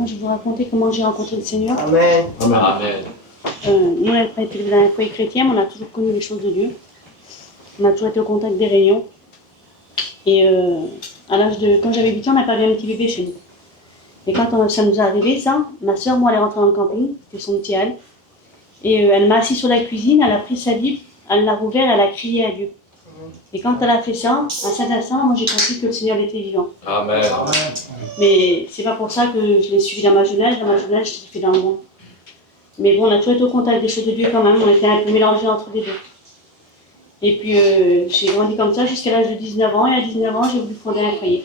Moi, je vais vous raconter comment j'ai rencontré le Seigneur. Amen. Amen. Nous, on n'a pas été dans un foyer chrétien, mais on a toujours connu les choses de Dieu. On a toujours été au contact des réunions. Et quand j'avais 8 ans, on a perdu un petit bébé chez nous. Et quand ça nous est arrivé, ça, ma soeur, moi, elle est rentrée dans le camping, c'était son petit Al. Et elle m'a assis sur la cuisine, elle a pris sa Bible, elle l'a rouvert, elle a crié à Dieu. Et quand elle a fait ça, à cet instant, moi j'ai compris que le Seigneur était vivant. Amen. Mais c'est pas pour ça que je l'ai suivi dans ma jeunesse. Dans ma jeunesse, je l'ai fait dans le monde. Mais bon, on a toujours été au contact des choses de Dieu quand même. On était un peu mélangés entre les deux. Et puis j'ai grandi comme ça jusqu'à l'âge de 19 ans. Et à 19 ans, j'ai voulu fonder un foyer.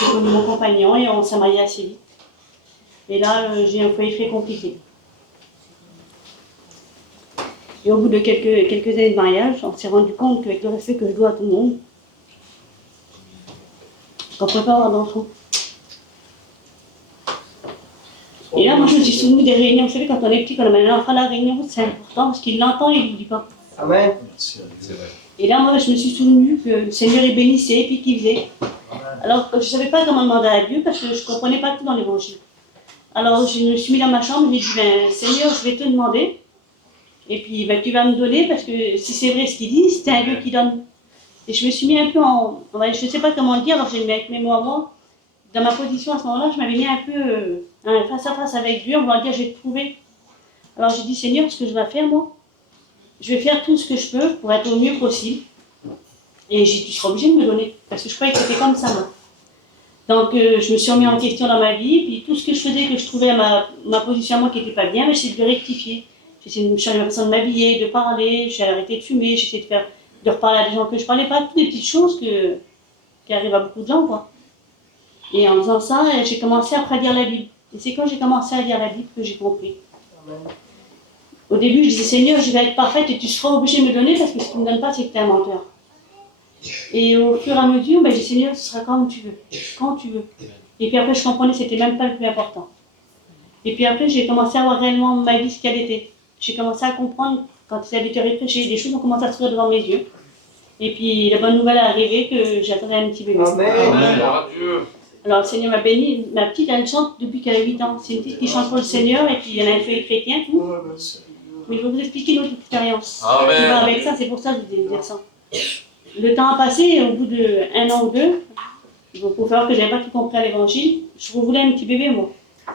J'ai connu mon compagnon et on s'est mariés assez vite. Et là, j'ai un foyer très compliqué. Et au bout de quelques années de mariage, on s'est rendu compte qu'avec le respect que je dois à tout le monde, qu'on ne peut pas avoir d'enfant. Et là, moi, je me suis souvenu des réunions. Vous savez, quand on est petit, quand on a un enfant à la réunion, c'est important parce qu'il l'entend et il ne l'oublie pas. Amen. C'est vrai. Et là, moi, je me suis souvenu que le Seigneur est bénissait et puis qu'il faisait. Alors, je ne savais pas comment demander à Dieu parce que je ne comprenais pas tout dans l'évangile. Alors, je me suis mis dans ma chambre et j'ai dit, Seigneur, je vais te demander. Et puis, tu vas me donner parce que si c'est vrai ce qu'il dit, c'est un Dieu qui donne. Et je me suis mis un peu je ne sais pas comment le dire, alors j'ai mis avec mes mots à moi. Dans ma position à ce moment-là, je m'avais mis un peu face à face avec Dieu en voulant dire, je vais te prouver. Alors j'ai dit, Seigneur, ce que je vais faire, moi, je vais faire tout ce que je peux pour être au mieux possible. Et j'ai dit, tu seras obligé de me donner, parce que je croyais que c'était comme ça, moi. Donc je me suis remis en question dans ma vie, puis tout ce que je faisais, que je trouvais à ma position à moi qui n'était pas bien, j'essayais de le rectifier. J'essayais de me changer la façon de m'habiller, de parler, j'ai arrêté de fumer, j'essayais de reparler à des gens que je ne parlais pas, toutes des petites choses qui arrivent à beaucoup de gens, quoi. Et en faisant ça, j'ai commencé après à lire la Bible. Et c'est quand j'ai commencé à lire la Bible que j'ai compris. Amen. Au début, je disais, Seigneur, je vais être parfaite et tu seras obligé de me donner parce que si tu ne me donnes pas, c'est que tu es un menteur. Et au fur et à mesure, j'ai dit, Seigneur, ce sera comme tu veux, quand tu veux. Et puis après, je comprenais que ce n'était même pas le plus important. Et puis après, j'ai commencé à voir réellement ma vie ce qu'elle était. J'ai commencé à comprendre, quand il avait été prêché, des choses ont commencé à se trouver devant mes yeux. Et puis la bonne nouvelle est arrivée que j'attendais un petit bébé. Amen. Gloire à Dieu. Alors le Seigneur m'a béni. Ma petite, elle chante depuis qu'elle a 8 ans. C'est une petite qui chante pour le Seigneur et puis elle a un feuille chrétien, tout. Mais je vais vous expliquer notre expérience. Amen. Qui va avec ça, c'est pour ça que je voulais vous dire ça. Le temps a passé, au bout d'1 an ou 2, il faut savoir que je n'avais pas tout compris à l'évangile. Je voulais un petit bébé, moi.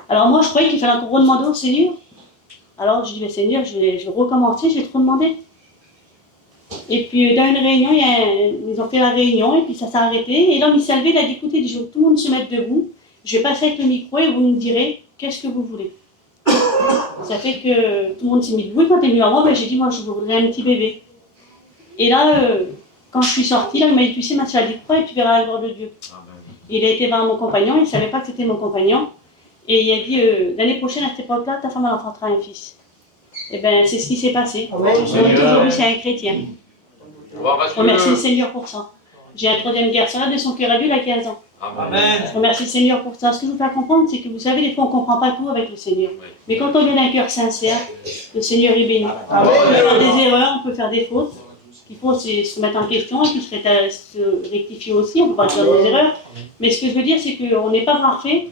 Alors moi, je croyais qu'il fallait encore redemander au Seigneur. Alors je dis, Seigneur, je vais recommencer, je vais te redemander. Et puis dans une réunion, ils ont fait la réunion et puis ça s'est arrêté. Et l'homme il s'est levé, il a dit, écoutez, il dit, je veux que tout le monde se mette debout. Je vais passer avec le micro et vous me direz qu'est-ce que vous voulez. Ça fait que tout le monde s'est mis debout. Et quand il est venu à moi, j'ai dit, moi je voudrais un petit bébé. Et là, quand je suis sortie, là, il m'a dit, tu sais, ma soeur a dit quoi et tu verras la gloire de Dieu. Amen. Et il a été voir mon compagnon, il ne savait pas que c'était mon compagnon. Et il a dit, l'année prochaine à cette époque-là, ta femme elle enfantera un fils. Et bien, c'est ce qui s'est passé. Amen. Aujourd'hui, c'est un chrétien. Gloire à Je remercie le Dieu. Seigneur pour ça. J'ai un troisième garçon là de son cœur à Dieu, il a 15 ans. Amen. Je remercie le Seigneur pour ça. Ce que je vous fais comprendre, c'est que vous savez, des fois, on ne comprend pas tout avec le Seigneur. Oui. Mais quand on vient d'un cœur sincère, le Seigneur est béni. On peut faire des erreurs, on peut faire des fautes. Ce qu'il faut, c'est se mettre en question et puis se rectifier aussi. On ne peut pas faire des erreurs. Mais ce que je veux dire, c'est qu'on n'est pas parfait.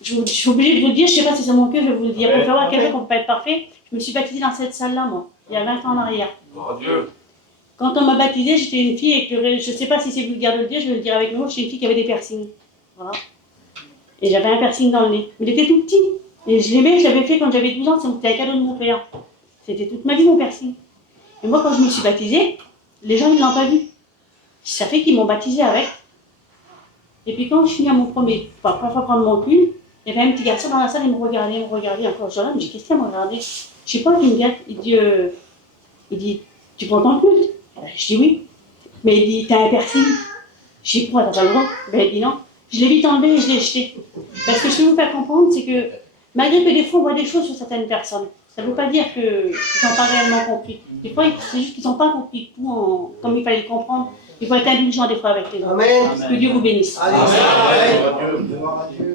Je suis obligée de vous le dire, je ne sais pas si c'est mon cœur, je vais vous le dire. Pour faire voir à quel point on ne peut pas être parfait, je me suis baptisée dans cette salle-là, moi, il y a 20 ans en arrière. Gloire à Dieu. Quand on m'a baptisée, j'étais une fille avec je ne sais pas si c'est vulgaire de le dire, je vais le dire avec mes mots, j'étais une fille qui avait des piercings. Voilà. Et j'avais un piercing dans le nez. Mais il était tout petit. Et je l'aimais, je l'avais fait quand j'avais 12 ans, c'était un cadeau de mon père. C'était toute ma vie mon piercing. Et moi, quand je me suis baptisée, les gens ne l'ont pas vu. Ça fait qu'ils m'ont baptisée avec. Et puis quand je finis à mon première fois prendre mon culte, il y avait un petit garçon dans la salle, il me regardait encore. Je me dis, qu'est-ce qu'il me regardait? Je sais pas, il me regarde, il dit, tu prends ton culte? Je dis oui. Mais il dit, t'as un piercing? Je dis, pourquoi t'as pas le droit? Ben, il dit non. Je l'ai vite enlevé et je l'ai jeté. Parce que ce que je veux vous faire comprendre, c'est que malgré que des fois on voit des choses sur certaines personnes, ça ne veut pas dire qu'ils n'ont pas réellement compris. Des fois, c'est juste qu'ils n'ont pas compris tout comme il fallait le comprendre. Il faut être indulgent des fois avec les autres. Amen. Que Dieu vous bénisse. Allez. Amen. Gloire à Dieu.